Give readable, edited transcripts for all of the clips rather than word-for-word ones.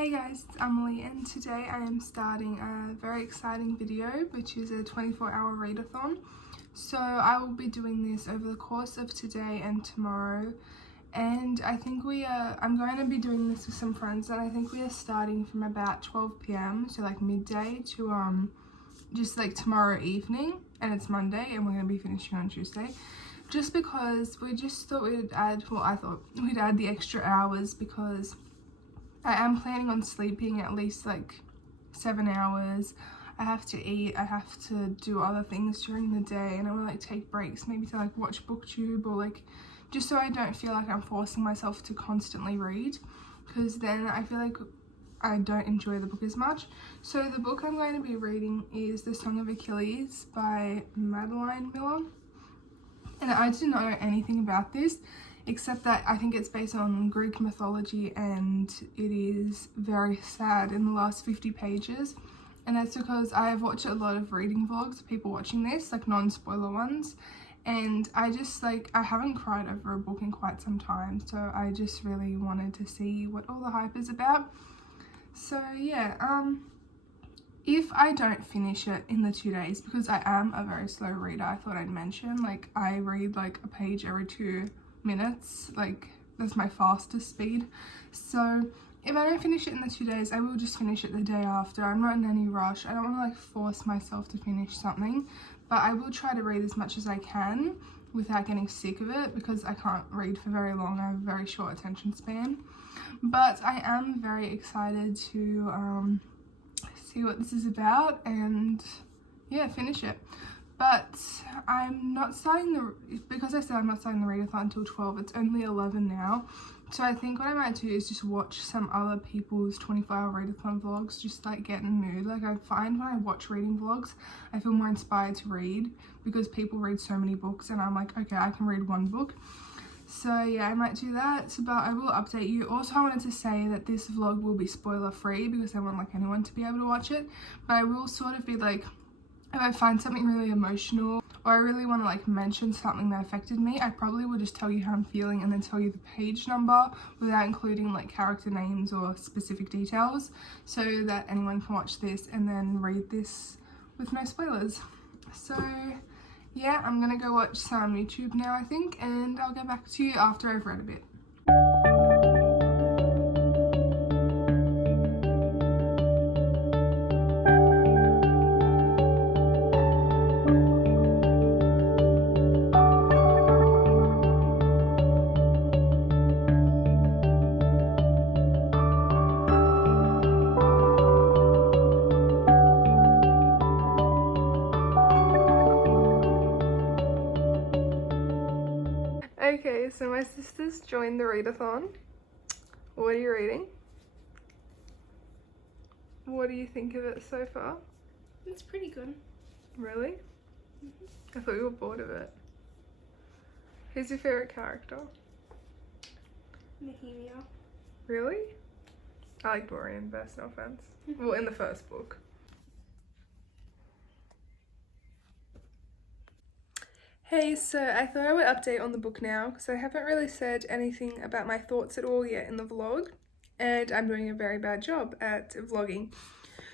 Hey guys, it's Emily and today I am starting a very exciting video which is a 24-hour readathon. So I will be doing this over the course of today and tomorrow, and I think I'm going to be doing this with some friends, and I think we are starting from about 12 p.m. so like midday to just like tomorrow evening, and it's Monday and we're going to be finishing on Tuesday. Just because we just thought we'd add, I thought we'd add the extra hours because I am planning on sleeping at least like 7 hours. I have to eat, I have to do other things during the day, and I will like take breaks maybe to like watch booktube or like just so I don't feel like I'm forcing myself to constantly read, because then I feel like I don't enjoy the book as much. So the book I'm going to be reading is The Song of Achilles by Madeline Miller, and I didn't know anything about this except that I think it's based on Greek mythology, and it is very sad in the last 50 pages. And that's because I have watched a lot of reading vlogs of people watching this, like non-spoiler ones, and I just like, I haven't cried over a book in quite some time, so I just really wanted to see what all the hype is about. So yeah, if I don't finish it in the 2 days, because I am a very slow reader, I thought I'd mention, like I read like a page every 2 minutes, like that's my fastest speed. So if I don't finish it in the 2 days, I will just finish it the day after. I'm not in any rush. I don't want to like force myself to finish something, but I will try to read as much as I can without getting sick of it, because I can't read for very long. I have a very short attention span. But I am very excited to see what this is about and yeah, finish it. But I'm not starting because I said I'm not starting the readathon until 12, it's only 11 now. So I think what I might do is just watch some other people's 24-hour readathon vlogs, just like get in the mood. Like I find when I watch reading vlogs, I feel more inspired to read because people read so many books, and I'm like, okay, I can read one book. So yeah, I might do that, but I will update you. Also, I wanted to say that this vlog will be spoiler free because I want like anyone to be able to watch it, but I will sort of be like, if I find something really emotional or I really want to like mention something that affected me, I probably will just tell you how I'm feeling and then tell you the page number without including like character names or specific details, so that anyone can watch this and then read this with no spoilers. So yeah, I'm gonna go watch some YouTube now, I think, and I'll get back to you after I've read a bit. Okay, so my sisters joined the readathon. What are you reading? What do you think of it so far? It's pretty good. Really? I thought you were bored of it. Who's your favourite character? Nehemia. Really? I like Dorian best, no offense. Well, in the first book. Hey, so I thought I would update on the book now because I haven't really said anything about my thoughts at all yet in the vlog, and I'm doing a very bad job at vlogging.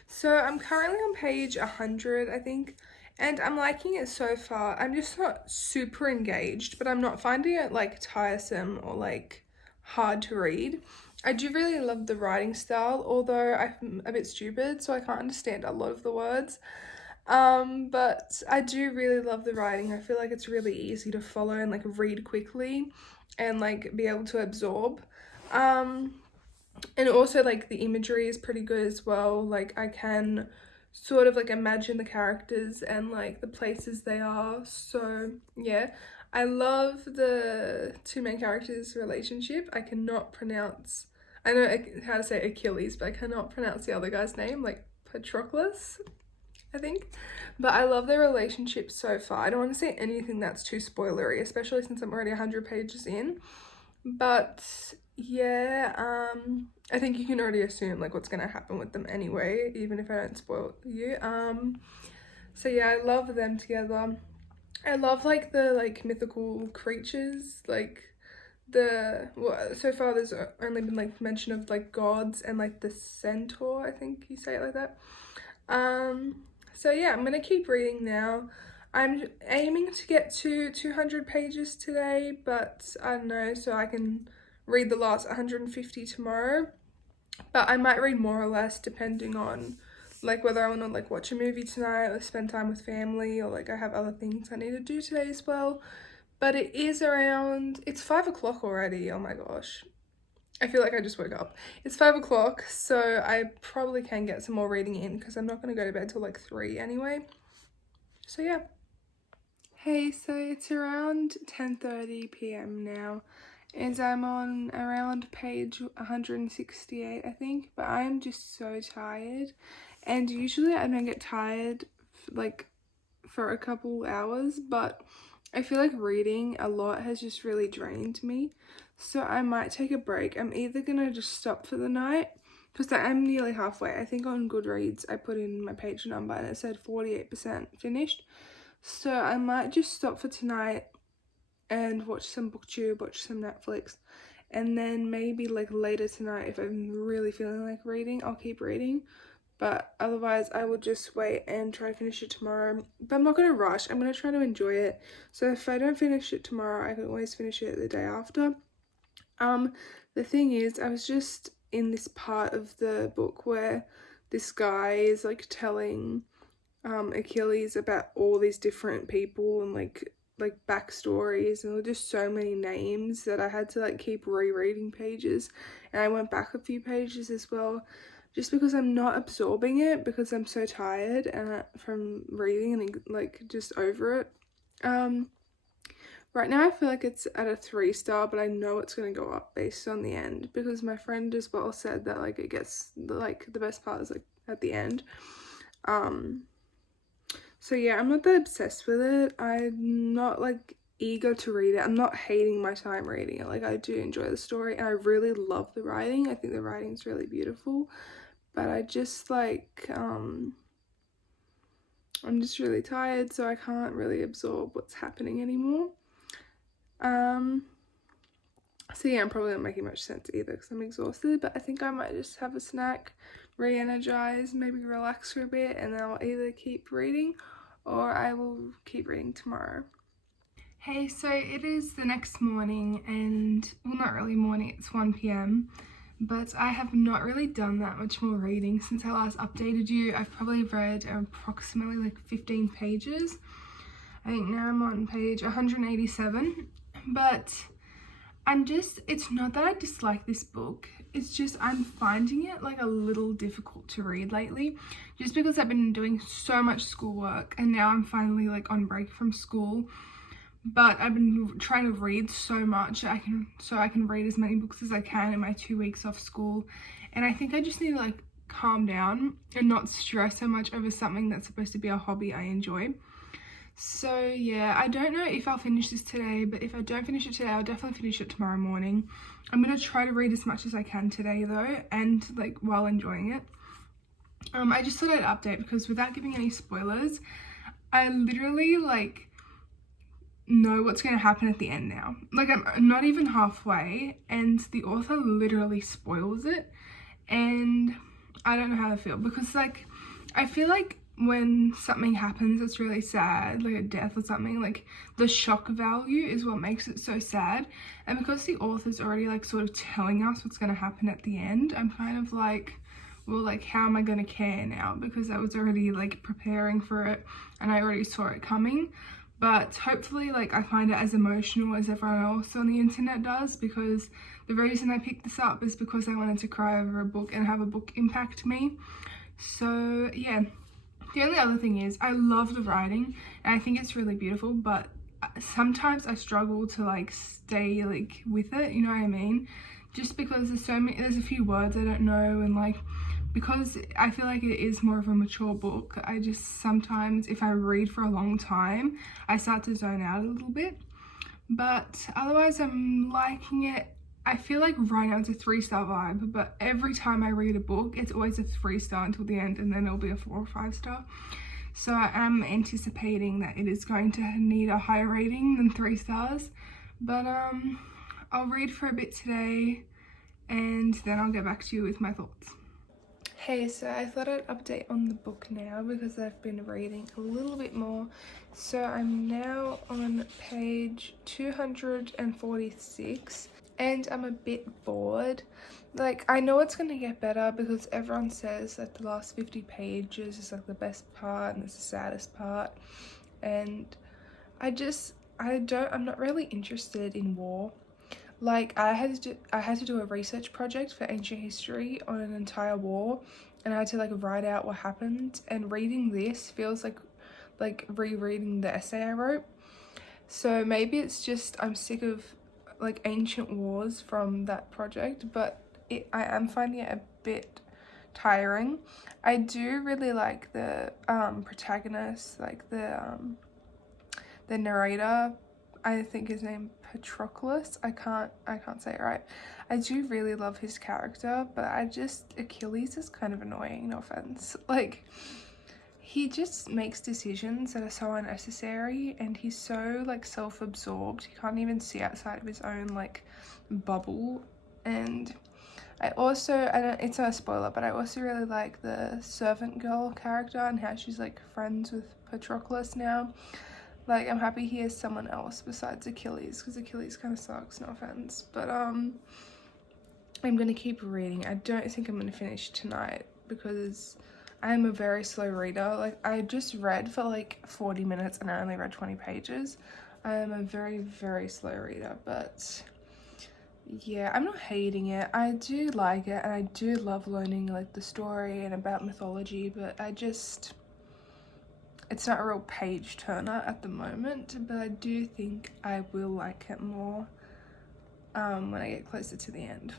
So I'm currently on page 100, I think, and I'm liking it so far. I'm just not super engaged, but I'm not finding it like tiresome or like hard to read. I do really love the writing style, although I'm a bit stupid, so I can't understand a lot of the words. But I do really love the writing. I feel like it's really easy to follow and like read quickly and like be able to absorb. And also like the imagery is pretty good as well. Like I can sort of like imagine the characters and like the places they are. So yeah, I love the two main characters' relationship. I cannot pronounce, I know how to say Achilles, but I cannot pronounce the other guy's name, like Patroclus, I think. But I love their relationship so far. I don't want to say anything that's too spoilery, especially since I'm already 100 pages in. But yeah, I think you can already assume like what's gonna happen with them anyway, even if I don't spoil you. So yeah, I love them together. I love like the like mythical creatures, like so far there's only been like mention of like gods and like the centaur, I think you say it like that. So yeah, I'm gonna keep reading now. I'm aiming to get to 200 pages today, but I don't know, so I can read the last 150 tomorrow. But I might read more or less depending on like whether I want to like watch a movie tonight or spend time with family, or like I have other things I need to do today as well. But it's 5 o'clock already. Oh my gosh. I feel like I just woke up. It's 5 o'clock, so I probably can get some more reading in because I'm not going to go to bed till like 3 anyway. So yeah. Hey, so it's around 10:30 p.m. now, and I'm on around page 168, I think, but I'm just so tired. And usually I don't get tired like for a couple hours, but I feel like reading a lot has just really drained me. So I might take a break. I'm either gonna just stop for the night, because I'm nearly halfway. I think on Goodreads I put in my page number and it said 48% finished. So I might just stop for tonight and watch some booktube, watch some Netflix, and then maybe like later tonight, if I'm really feeling like reading, I'll keep reading. But otherwise I will just wait and try to finish it tomorrow. But I'm not going to rush. I'm going to try to enjoy it. So if I don't finish it tomorrow, I can always finish it the day after. The thing is, I was just in this part of the book where this guy is like telling Achilles about all these different people and like backstories, and there were just so many names that I had to like keep rereading pages, and I went back a few pages as well, just because I'm not absorbing it because I'm so tired and from reading and like just over it. Right now I feel like it's at a 3-star, but I know it's going to go up based on the end, because my friend as well said that like it gets like the best part is like at the end. So yeah, I'm not that obsessed with it. I'm not like eager to read it. I'm not hating my time reading it. Like I do enjoy the story and I really love the writing. I think the writing is really beautiful, but I just like I'm just really tired, so I can't really absorb what's happening anymore. So yeah, I'm probably not making much sense either because I'm exhausted, but I think I might just have a snack, re-energize, maybe relax for a bit, and then I'll either keep reading or I will keep reading tomorrow. Hey, so it is the next morning, and well, not really morning, it's 1 p.m, but I have not really done that much more reading since I last updated you. I've probably read approximately like 15 pages. I think now I'm on page 187, but it's not that I dislike this book, it's just I'm finding it like a little difficult to read lately, just because I've been doing so much schoolwork and now I'm finally like on break from school, but I've been trying to read so much so I can read as many books as I can in my 2 weeks off school, and I think I just need to like calm down and not stress so much over something that's supposed to be a hobby I enjoy. So yeah, I don't know if I'll finish this today, but if I don't finish it today, I'll definitely finish it tomorrow morning. I'm going to try to read as much as I can today though, and like while enjoying it. I just thought I'd update because without giving any spoilers, I literally like know what's going to happen at the end now. Like I'm not even halfway and the author literally spoils it, and I don't know how to feel because like I feel like when something happens that's really sad, like a death or something, like the shock value is what makes it so sad, and because the author's already like sort of telling us what's going to happen at the end, I'm kind of like, well, like how am I going to care now, because I was already like preparing for it and I already saw it coming. But hopefully like I find it as emotional as everyone else on the internet does, because the reason I picked this up is because I wanted to cry over a book and have a book impact me. So yeah. The only other thing is I love the writing and I think it's really beautiful, but sometimes I struggle to like stay like with it, you know what I mean? Just because there's a few words I don't know, and like because I feel like it is more of a mature book, I just sometimes if I read for a long time I start to zone out a little bit. But otherwise I'm liking it. I feel like right now it's a 3-star vibe, but every time I read a book, it's always a 3-star until the end, and then it'll be a 4 or 5-star. So I am anticipating that it is going to need a higher rating than 3 stars. But I'll read for a bit today and then I'll get back to you with my thoughts. Hey, so I thought I'd update on the book now because I've been reading a little bit more. So I'm now on page 246 and I'm a bit bored. Like, I know it's going to get better because everyone says that the last 50 pages is like the best part and it's the saddest part. And I'm not really interested in war. Like, I had to do a research project for ancient history on an entire war, and I had to like write out what happened, and reading this feels like rereading the essay I wrote. So maybe it's just I'm sick of like ancient wars from that project, but I am finding it a bit tiring. I do really like the protagonist, like the narrator. I think his name Patroclus. I can't say it right. I do really love his character, but Achilles is kind of annoying, no offense. Like, he just makes decisions that are so unnecessary, and he's so like self-absorbed. He can't even see outside of his own like bubble. And it's not a spoiler, but I also really like the servant girl character and how she's like friends with Patroclus now. Like, I'm happy he has someone else besides Achilles, because Achilles kind of sucks, no offense. But I'm going to keep reading. I don't think I'm going to finish tonight because I am a very slow reader. Like, I just read for like 40 minutes and I only read 20 pages. I am a very, very slow reader, but yeah, I'm not hating it. I do like it and I do love learning like the story and about mythology, but it's not a real page turner at the moment, but I do think I will like it more when I get closer to the end.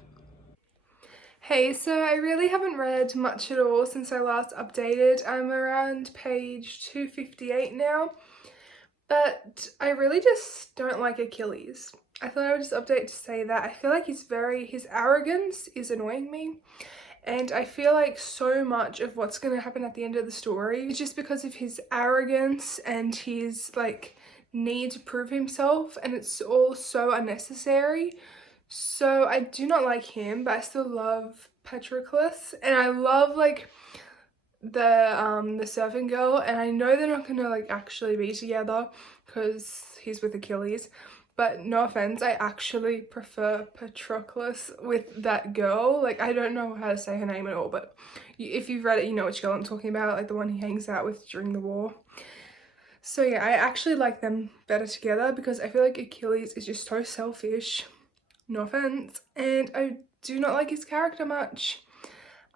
Hey, so I really haven't read much at all since I last updated. I'm around page 258 now, but I really just don't like Achilles. I thought I would just update to say that. I feel like his arrogance is annoying me. And I feel like so much of what's going to happen at the end of the story is just because of his arrogance and his like need to prove himself, and it's all so unnecessary. So I do not like him, but I still love Patroclus, and I love like the servant girl, and I know they're not gonna like actually be together because he's with Achilles. But no offense, I actually prefer Patroclus with that girl. Like, I don't know how to say her name at all, but if you've read it, you know which girl I'm talking about, like the one he hangs out with during the war. So yeah, I actually like them better together because I feel like Achilles is just so selfish, no offense, and I do not like his character much.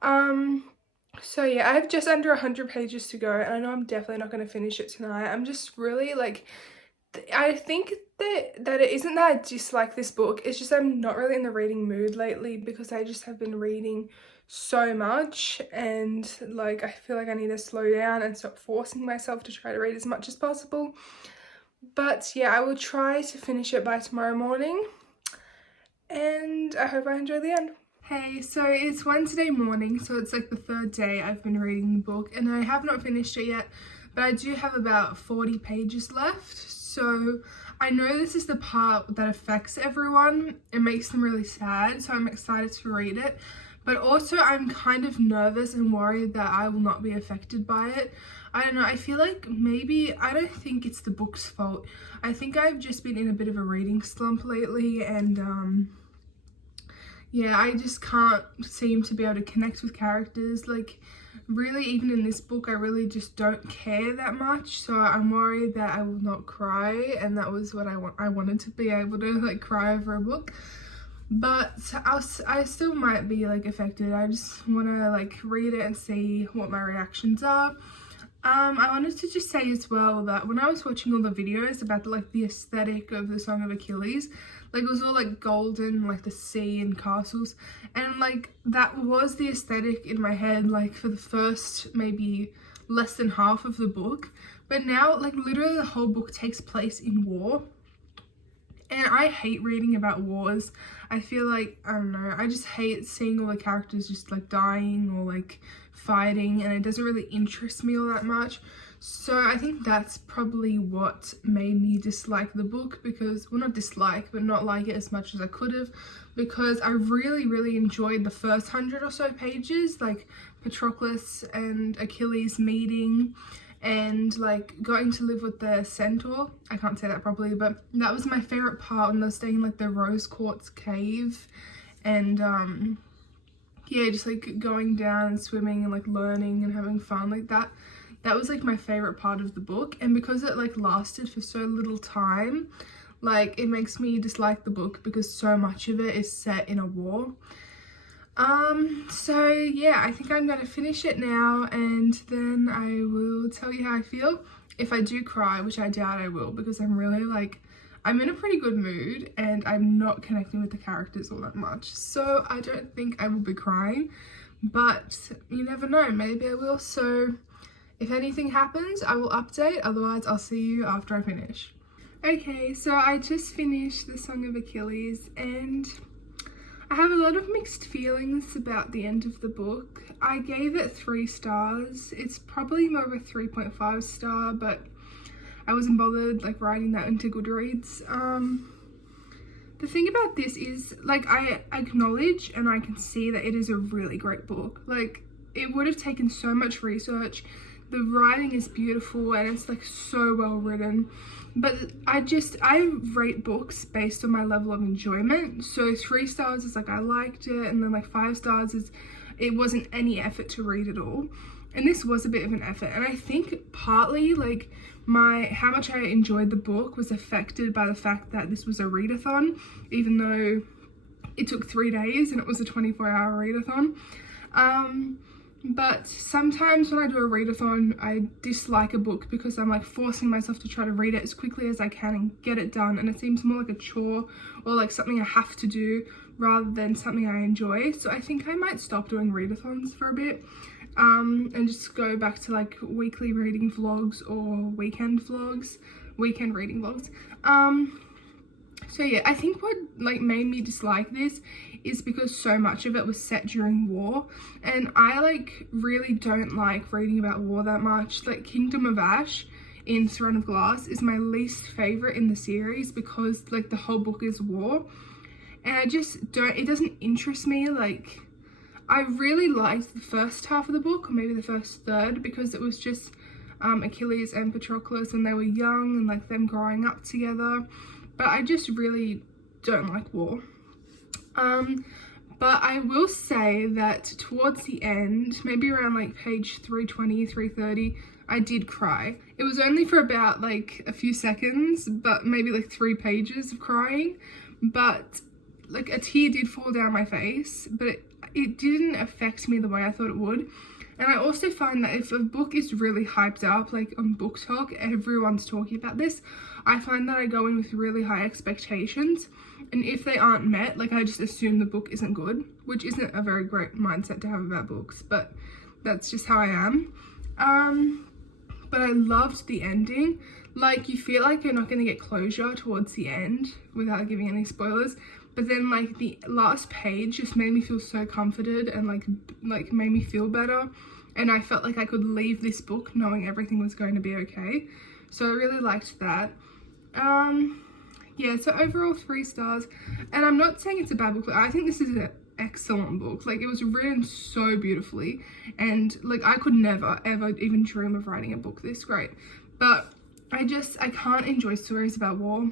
So yeah, I have just under 100 pages to go, and I know I'm definitely not going to finish it tonight. I'm just really like, I think that it isn't that I dislike this book, it's just I'm not really in the reading mood lately because I just have been reading so much, and like I feel like I need to slow down and stop forcing myself to try to read as much as possible. But yeah, I will try to finish it by tomorrow morning, and I hope I enjoy the end. Hey, so it's Wednesday morning, so it's like the third day I've been reading the book, and I have not finished it yet, but I do have about 40 pages left. So I know this is the part that affects everyone. It makes them really sad, so I'm excited to read it. But also I'm kind of nervous and worried that I will not be affected by it. I don't know, I feel like maybe, I don't think it's the book's fault. I think I've just been in a bit of a reading slump lately, and yeah, I just can't seem to be able to connect with characters. Like, really, even in this book, I really just don't care that much. So I'm worried that I will not cry, and that was what I wanted to be able to like cry over a book. But I still might be like affected. I just want to like read it and see what my reactions are. I wanted to just say as well that when I was watching all the videos about like the aesthetic of the Song of Achilles, like it was all like golden, like the sea and castles, and like that was the aesthetic in my head like for the first maybe less than half of the book. But now like literally the whole book takes place in war, And I hate reading about wars. I feel like, I don't know, I just hate seeing all the characters just like dying or like fighting, and it doesn't really interest me all that much. So I think that's probably what made me dislike the book, because, well, not dislike, but not like it as much as I could have, because I really enjoyed the first 100 or so pages, like Patroclus and Achilles meeting and like going to live with the centaur. I can't say that properly, but that was my favorite part when they're staying in like the rose quartz cave, and yeah, just like going down and swimming and like learning and having fun like that. That was like my favorite part of the book, and because it like lasted for so little time, like it makes me dislike the book because so much of it is set in a war. So yeah, I think I'm gonna finish it now, and then I will tell you how I feel. If I do cry, which I doubt I will, because I'm really like, I'm in a pretty good mood and I'm not connecting with the characters all that much, so I don't think I will be crying, but you never know, maybe I will. So if anything happens, I will update, otherwise I'll see you after I finish. Okay, so I just finished The Song of Achilles, and I have a lot of mixed feelings about the end of the book. I gave it 3 stars. It's probably more of a 3.5 star, but I wasn't bothered like writing that into Goodreads. The thing about this is, like, I acknowledge and I can see that it is a really great book. Like, it would have taken so much research. The writing is beautiful and it's like so well written. But I rate books based on my level of enjoyment. So 3 stars is like I liked it, and then like 5 stars is it wasn't any effort to read it all. And this was a bit of an effort, and I think partly like how much I enjoyed the book was affected by the fact that this was a readathon, even though it took 3 days and it was a 24-hour readathon. But sometimes when I do a readathon, I dislike a book because I'm like forcing myself to try to read it as quickly as I can and get it done, and it seems more like a chore or like something I have to do rather than something I enjoy. So I think I might stop doing readathons for a bit, and just go back to like weekly reading vlogs or weekend reading vlogs. So yeah, I think what like made me dislike this is because so much of it was set during war, and I like really don't like reading about war that much. Like Kingdom of Ash in Throne of Glass is my least favorite in the series because like the whole book is war, and I just it doesn't interest me. Like I really liked the first half of the book, or maybe the first third, because it was just Achilles and Patroclus and they were young and like them growing up together. But I just really don't like war. But I will say that towards the end, maybe around like page 320, 330, I did cry. It was only for about like a few seconds, but maybe like 3 pages of crying. But like a tear did fall down my face, but it didn't affect me the way I thought it would. And I also find that if a book is really hyped up, like on Book Talk, everyone's talking about this, I find that I go in with really high expectations, and if they aren't met, like I just assume the book isn't good, which isn't a very great mindset to have about books, but that's just how I am. But I loved the ending. Like, you feel like you're not going to get closure towards the end without giving any spoilers, but then like the last page just made me feel so comforted and like made me feel better, and I felt like I could leave this book knowing everything was going to be okay. So I really liked that. Yeah, so overall 3 stars, and I'm not saying it's a bad book, but I think this is an excellent book. Like, it was written so beautifully, and like I could never ever even dream of writing a book this great. But I can't enjoy stories about war,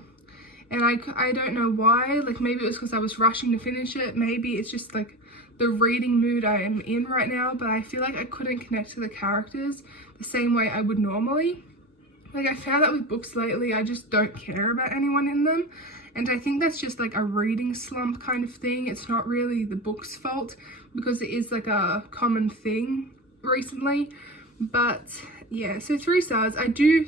and I don't know why. Like, maybe it was because I was rushing to finish it, maybe it's just like the reading mood I am in right now, but I feel like I couldn't connect to the characters the same way I would normally. Like, I found that with books lately, I just don't care about anyone in them, and I think that's just like a reading slump kind of thing. It's not really the book's fault, because it is like a common thing recently. But yeah, so 3 stars. I do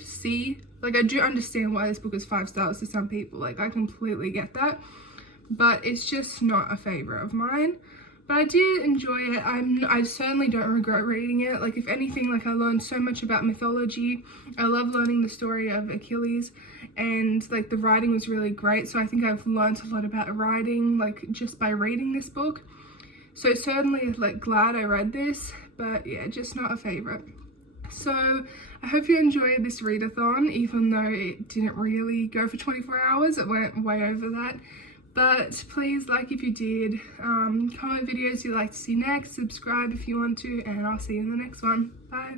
understand why this book is 5 stars to some people. Like, I completely get that, but it's just not a favorite of mine. But I did enjoy it. I certainly don't regret reading it. Like, if anything, like, I learned so much about mythology. I love learning the story of Achilles, and like the writing was really great. So I think I've learned a lot about writing, like, just by reading this book. So certainly, like, glad I read this, but yeah, just not a favorite. So I hope you enjoyed this readathon, even though it didn't really go for 24 hours. It went way over that. But please like if you did, comment videos you'd like to see next, subscribe if you want to, and I'll see you in the next one. Bye.